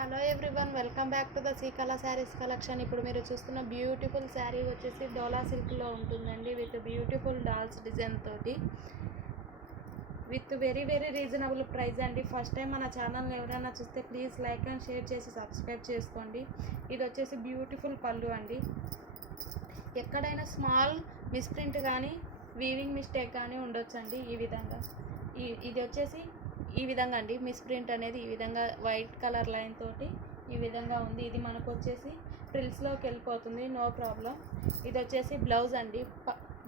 Hello everyone, welcome back to the Srikala saris collection. ఇప్పుడు మీరు చూస్తున్న బ్యూటిఫుల్ శారీ వచ్చేసి డోలా సిల్క్లో ఉంటుందండి. విత్ బ్యూటిఫుల్ డాల్స్ డిజైన్ తోటి, విత్ వెరీ రీజనబుల్ ప్రైస్ అండి. ఫస్ట్ టైం మన ఛానల్ని ఎవరైనా చూస్తే ప్లీజ్ లైక్ అండ్ షేర్ చేసి సబ్స్క్రైబ్ చేసుకోండి. ఇది వచ్చేసి బ్యూటిఫుల్ పళ్ళు అండి. ఎక్కడైనా స్మాల్ మిస్ప్రింట్ కానీ వీవింగ్ మిస్టేక్ కానీ ఉండొచ్చండి. ఈ విధంగా ఇది వచ్చేసి ఈ విధంగా అండి, మిస్ప్రింట్ అనేది ఈ విధంగా వైట్ కలర్ లైన్ తోటి ఈ విధంగా ఉంది. ఇది మనకు వచ్చేసి ఫ్రిల్స్లోకి వెళ్ళిపోతుంది, నో ప్రాబ్లం. ఇది వచ్చేసి బ్లౌజ్ అండి.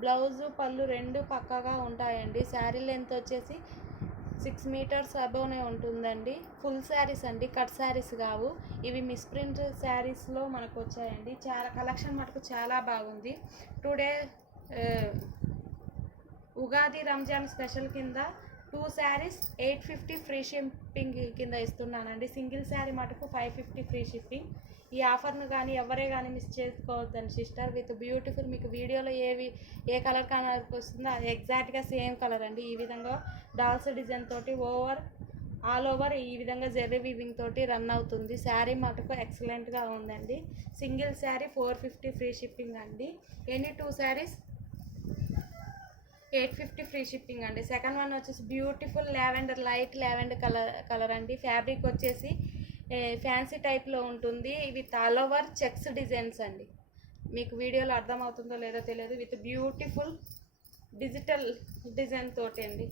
బ్లౌజు పళ్ళు రెండు పక్కగా ఉంటాయండి. శారీ లెంత్ వచ్చేసి 6 మీటర్స్ అబోవ్నే ఉంటుందండి. ఫుల్ శారీస్ అండి, కట్ శారీస్ కావు ఇవి. మిస్ప్రింట్ శారీస్లో మనకు వచ్చాయండి. చాలా కలెక్షన్ మటుకు చాలా బాగుంది. టుడే ఉగాది రంజాన్ స్పెషల్ కింద 2 శారీస్ 850 ఫ్రీ షిప్పింగ్ కింద ఇస్తున్నానండి. సింగిల్ శారీ మటుకు 550 ఫ్రీ షిప్పింగ్. ఈ ఆఫర్ను కానీ ఎవరే కానీ మిస్ చేసుకోవద్దండి సిస్టర్. విత్ బ్యూటిఫుల్, మీకు వీడియోలో ఏ కలర్ కలర్ వస్తుందో అది ఎగ్జాక్ట్గా సేమ్ కలర్ అండి. ఈ విధంగా డాల్స్ డిజైన్ తోటి ఆల్ ఓవర్ ఈ విధంగా జెర్రీ వీవింగ్ తోటి రన్ అవుతుంది. శారీ మటుకు ఎక్సలెంట్గా ఉందండి. సింగిల్ శారీ 450 ఫ్రీ షిప్పింగ్ అండి. ఎనీ 2 శారీస్ 850 ఫ్రీ షిప్పింగ్ అండి. సెకండ్ వన్ వచ్చేసి beautiful lavender, light lavender colour అండి. ఫ్యాబ్రిక్ వచ్చేసి ఫ్యాన్సీ టైప్లో ఉంటుంది. With all over checks designs అండి. మీకు వీడియోలో అర్థమవుతుందో లేదో తెలియదు. విత్ బ్యూటిఫుల్ డిజిటల్ డిజైన్ తోటి అండి.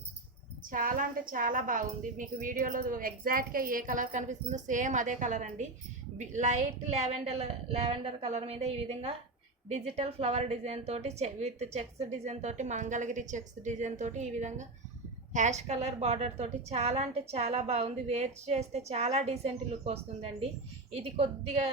చాలా అంటే చాలా బాగుంది. మీకు వీడియోలో ఎగ్జాక్ట్గా ఏ కలర్ కనిపిస్తుందో సేమ్ అదే కలర్ అండి. లైట్ లావెండర్ కలర్ మీద ఈ విధంగా డిజిటల్ ఫ్లవర్ డిజైన్ తోటి విత్ చెక్స్ డిజైన్ తోటి, మంగళగిరి చెక్స్ డిజైన్ తోటి ఈ విధంగా హ్యాష్ కలర్ బార్డర్ తోటి చాలా అంటే చాలా బాగుంది. వేర్ చేస్తే చాలా డీసెంట్ లుక్ వస్తుందండి. ఇది కొద్దిగా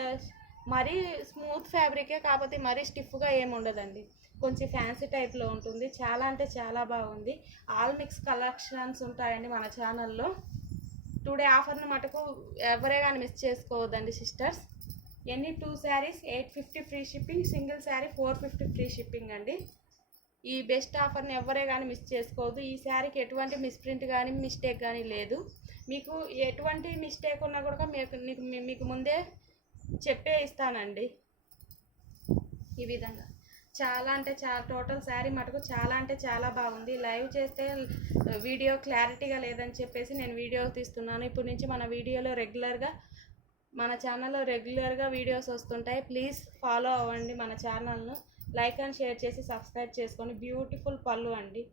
మరీ స్మూత్ ఫ్యాబ్రికే, కాకపోతే మరీ స్టిఫ్గా ఏమి ఉండదండి. కొంచెం ఫ్యాన్సీ టైప్లో ఉంటుంది. చాలా అంటే చాలా బాగుంది. ఆల్ మిక్స్ కలెక్షన్స్ ఉంటాయండి మన ఛానల్లో. టుడే ఆఫర్ని మటుకు ఎవరే కానీ మిస్ చేసుకోవద్దండి సిస్టర్స్. ఎన్ని 2 saris 850 free shipping, single sari 450 free shipping అండి. ఈ బెస్ట్ ఆఫర్ని ఎవరే కానీ మిస్ చేసుకోవద్దు. ఈ శారీకి ఎటువంటి మిస్ప్రింట్ కానీ మిస్టేక్ కానీ లేదు. మీకు ఎటువంటి మిస్టేక్ ఉన్నా కూడా మీకు ముందే చెప్పే ఇస్తానండి. ఈ విధంగా చాలా అంటే చాలా, టోటల్ శారీ మటుకు చాలా అంటే చాలా బాగుంది. లైవ్ చేస్తే వీడియో క్లారిటీగా లేదని చెప్పేసి నేను వీడియో తీస్తున్నాను. ఇప్పటి నుంచి మన ఛానల్లో రెగ్యులర్గా వీడియోస్ వస్తుంటాయి. ప్లీజ్ ఫాలో అవ్వండి మన ఛానల్ను. లైక్ అండ్ షేర్ చేసి సబ్స్క్రైబ్ చేసుకోండి. బ్యూటిఫుల్ పళ్ళు అండి.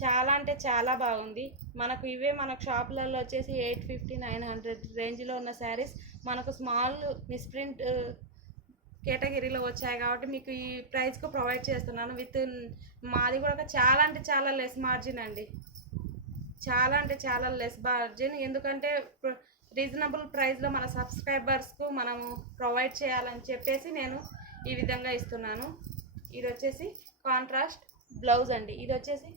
చాలా అంటే చాలా బాగుంది. మనకు షాపులలో వచ్చేసి 850 900 రేంజ్లో ఉన్న శారీస్ మనకు స్మాల్ మిస్ప్రింట్ కేటగిరీలో వచ్చాయి కాబట్టి మీకు ఈ ప్రైస్కు ప్రొవైడ్ చేస్తున్నాను. మాది కూడా చాలా అంటే చాలా లెస్ మార్జిన్ అండి. చాలా అంటే చాలా లెస్ మార్జిన్. ఎందుకంటే రీజనబుల్ ప్రైస్లో మన సబ్స్క్రైబర్స్కు మనము ప్రొవైడ్ చేయాలని చెప్పేసి నేను ఈ విధంగా ఇస్తున్నాను. ఇది వచ్చేసి కాంట్రాస్ట్ బ్లౌజ్ అండి. ఇది వచ్చేసి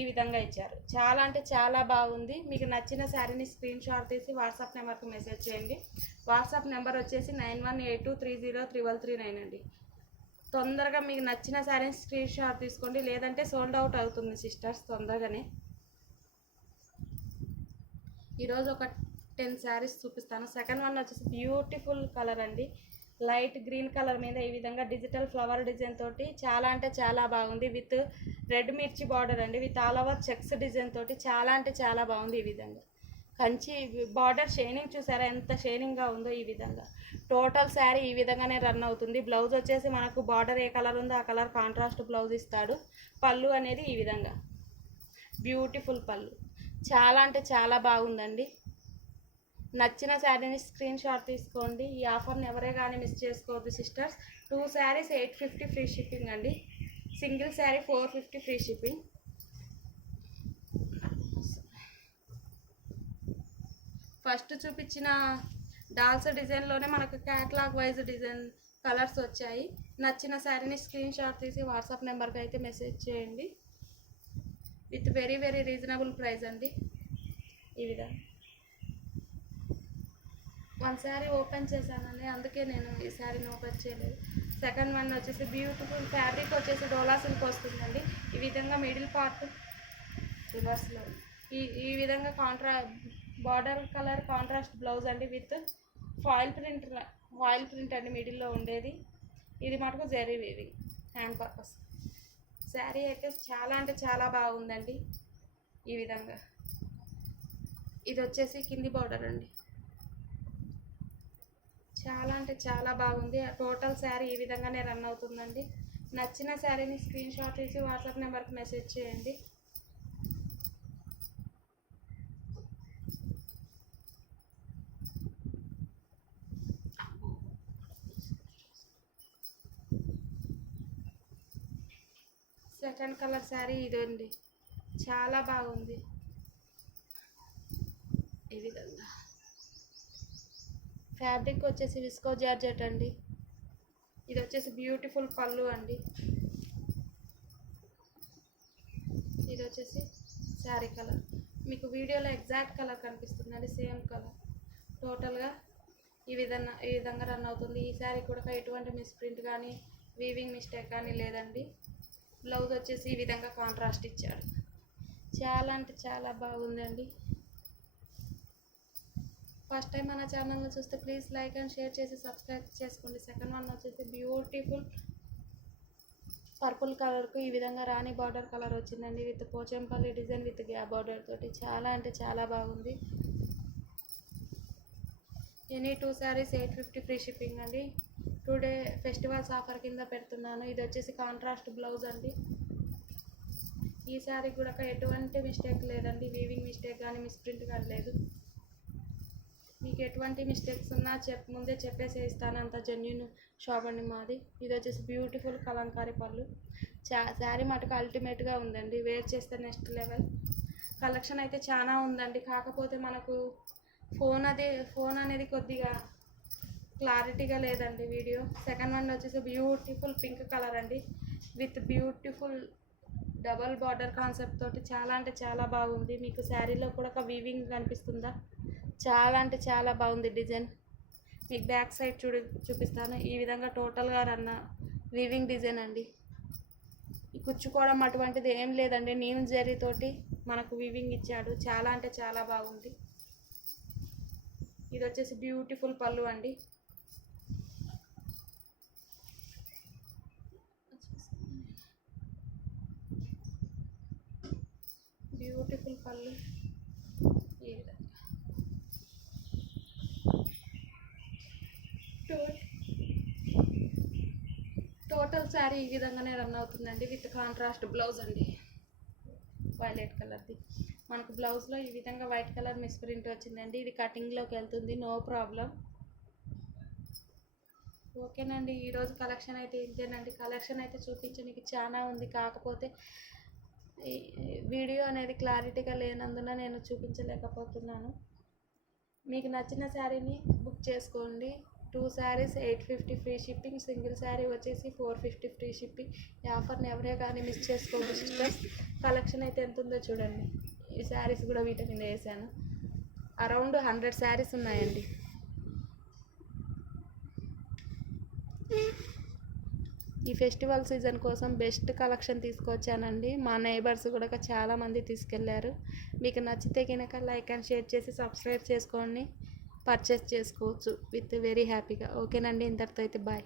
ఈ విధంగా ఇచ్చారు. చాలా అంటే చాలా బాగుంది. మీకు నచ్చిన శారీని స్క్రీన్ షాట్ తీసి వాట్సాప్ నెంబర్కి మెసేజ్ చేయండి. వాట్సాప్ నెంబర్ వచ్చేసి 9182303339 అండి. తొందరగా మీకు నచ్చిన శారీని స్క్రీన్ షాట్ తీసుకోండి, లేదంటే సోల్డ్ అవుట్ అవుతుంది సిస్టర్స్ తొందరగానే. ఈరోజు ఒక 10 శారీస్ చూపిస్తాను. సెకండ్ వన్ వచ్చేసి బ్యూటిఫుల్ కలర్ అండి. లైట్ గ్రీన్ కలర్ మీద ఈ విధంగా డిజిటల్ ఫ్లవర్ డిజైన్ తోటి చాలా అంటే చాలా బాగుంది. విత్ రెడ్ మిర్చి బార్డర్ అండి. With all over checks design తోటి చాలా అంటే చాలా బాగుంది. ఈ విధంగా కంచి బార్డర్ షైనింగ్ చూసారా ఎంత షైనింగ్గా ఉందో. ఈ విధంగా టోటల్ శారీ ఈ విధంగానే రన్ అవుతుంది. బ్లౌజ్ వచ్చేసి మనకు బార్డర్ ఏ కలర్ ఉందో ఆ కలర్ కాంట్రాస్ట్ బ్లౌజ్ ఇస్తాడు. పళ్ళు అనేది ఈ విధంగా బ్యూటిఫుల్ పళ్ళు. చాలా అంటే చాలా బాగుందండి. నచ్చిన శారీని స్క్రీన్ షాట్ తీసుకోండి. ఈ ఆఫర్ని ఎవరే కానీ మిస్ చేసుకోవద్దు సిస్టర్స్. 2 శారీస్ 850 ఫ్రీ షిప్పింగ్ అండి. Single sari 450 free shipping. First చూపించిన డాల్స్ డిజైన్లోనే మనకు క్యాట్లాగ్ వైజ్ డిజైన్ కలర్స్ వచ్చాయి. నచ్చిన శారీని స్క్రీన్ షాట్ తీసి వాట్సాప్ నెంబర్కి అయితే మెసేజ్ చేయండి. విత్ వెరీ రీజనబుల్ ప్రైస్ అండి. ఈ విధంగా 1 శారీ ఓపెన్ చేశానండి, అందుకే నేను ఈ శారీని ఓపెన్ చేయలేదు. సెకండ్ వన్ వచ్చేసి బ్యూటిఫుల్ ఫ్యాబ్రిక్ వచ్చేసి డోలా సిల్క్ వస్తుందండి. ఈ విధంగా మిడిల్ పార్ట్ రివర్స్లో ఈ విధంగా బార్డర్ కలర్ కాంట్రాస్ట్ బ్లౌజ్ అండి. విత్ ఫాయిల్ ప్రింట్ అండి మిడిల్లో ఉండేది. ఇది మటుకు zari weaving hand purpose. Sari అయితే చాలా అంటే చాలా బాగుందండి. ఈ విధంగా ఇది వచ్చేసి కింది బార్డర్ అండి. చాలా అంటే చాలా బాగుంది. టోటల్ శారీ ఈ విధంగానే రన్ అవుతుందండి. నచ్చిన శారీని స్క్రీన్ షాట్ తీసి వాట్సాప్ నెంబర్కి మెసేజ్ చేయండి. సెకండ్ కలర్ శారీ ఇదండి. చాలా బాగుంది. ఈ విధంగా ఫ్యాబ్రిక్ వచ్చేసి విస్కో జార్జెట్ అండి. ఇది వచ్చేసి బ్యూటిఫుల్ పళ్ళు అండి. ఇది వచ్చేసి శారీ కలర్. మీకు వీడియోలో ఎగ్జాక్ట్ కలర్ కనిపిస్తుందండి, సేమ్ కలర్. టోటల్గా ఈ విధంగా రన్ అవుతుంది. ఈ శారీ కూడా ఎటువంటి మిస్ప్రింట్ కానీ వీవింగ్ మిస్టేక్ కానీ లేదండి. బ్లౌజ్ వచ్చేసి ఈ విధంగా కాంట్రాస్ట్ ఇచ్చాడు. చాలా అంటే చాలా బాగుందండి. ఫస్ట్ టైం మన ఛానల్ని చూస్తే ప్లీజ్ లైక్ అండ్ షేర్ చేసి సబ్స్క్రైబ్ చేసుకోండి. సెకండ్ వన్ వచ్చేసి బ్యూటిఫుల్ పర్పుల్ కలర్కు ఈ విధంగా రాణి బార్డర్ కలర్ వచ్చిందండి. With Pochampally design with gap border తోటి చాలా అంటే చాలా బాగుంది. ఎనీ 2 శారీస్ 850 ఫ్రీ షిప్పింగ్ అండి. టుడే ఫెస్టివల్స్ ఆఫర్ కింద పెడుతున్నాను. ఇది వచ్చేసి కాంట్రాస్ట్ బ్లౌజ్ అండి. ఈ శారీ కూడా ఎటువంటి మిస్టేక్ లేదండి. వీవింగ్ మిస్టేక్ కానీ మిస్ప్రింట్ కానీ లేదు. మీకు ఎటువంటి మిస్టేక్స్ ఉన్నా ముందే చెప్పేసి ఇస్తాను. అంత జెన్యూన్ షాప్ అండి మాది. ఇది వచ్చేసి బ్యూటిఫుల్ కలంకారీ పళ్ళు. శారీ మటుకు అల్టిమేట్గా ఉందండి. వేర్ చేస్తే నెక్స్ట్ లెవెల్. కలెక్షన్ అయితే చాలా ఉందండి. కాకపోతే మనకు ఫోన్ అనేది కొద్దిగా క్లారిటీగా లేదండి వీడియో. సెకండ్ వన్ వచ్చేసి బ్యూటిఫుల్ పింక్ కలర్ అండి. With beautiful double border concept తోటి చాలా అంటే చాలా బాగుంది. మీకు శారీలో కూడా ఒక వీవింగ్ కనిపిస్తుందా? చాలా అంటే చాలా బాగుంది డిజైన్. మీకు బ్యాక్ సైడ్ చూపిస్తాను. ఈ విధంగా టోటల్గా రన్న వీవింగ్ డిజైన్ అండి. ఈ కుచ్చుకోవడం అటువంటిది ఏం లేదండి. నీమ్ జరీ తోటి మనకు వీవింగ్ ఇచ్చాడు. చాలా అంటే చాలా బాగుంది. ఇది వచ్చేసి బ్యూటిఫుల్ పళ్ళు అండి. బ్యూటిఫుల్ పళ్ళు ఈ విధంగా. టోటల్ శారీ ఈ విధంగానే రన్ అవుతుందండి. విత్ కాంట్రాస్ట్ బ్లౌజ్ అండి, వైలెట్ కలర్ది. మనకు బ్లౌజ్లో ఈ విధంగా వైట్ కలర్ మిస్ప్రింట్ వచ్చిందండి. ఇది కటింగ్లోకి వెళ్తుంది, నో ప్రాబ్లం. ఓకేనండి. ఈరోజు కలెక్షన్ అయితే ఇంతేనండి. కలెక్షన్ అయితే చూపించడానికి చాలా ఉంది. కాకపోతే ఈ వీడియో అనేది క్లారిటీగా లేనందున నేను చూపించలేకపోతున్నాను. మీకు నచ్చిన శారీని బుక్ చేసుకోండి. 2 saris 850 free shipping. Single sari వచ్చేసి 450 ఫ్రీ షిప్పింగ్. ఈ ఆఫర్ని ఎవరే కానీ మిస్ చేసుకోండి సిస్టర్స్. కలెక్షన్ అయితే ఎంత ఉందో చూడండి. ఈ శారీస్ కూడా వీటి మీద వేసాను. అరౌండ్ 100 శారీస్ ఉన్నాయండి. ఈ ఫెస్టివల్ సీజన్ కోసం బెస్ట్ కలెక్షన్ తీసుకొచ్చానండి. మా నైబర్స్ కూడా చాలామంది తీసుకెళ్లారు. మీకు నచ్చితే కనుక లైక్ అండ్ షేర్ చేసి సబ్స్క్రైబ్ చేసుకోండి. పర్చేస్ చేసుకోవచ్చు విత్ వెరీ హ్యాపీగా. ఓకేనండి. ఇంతటితో అయితే బాయ్.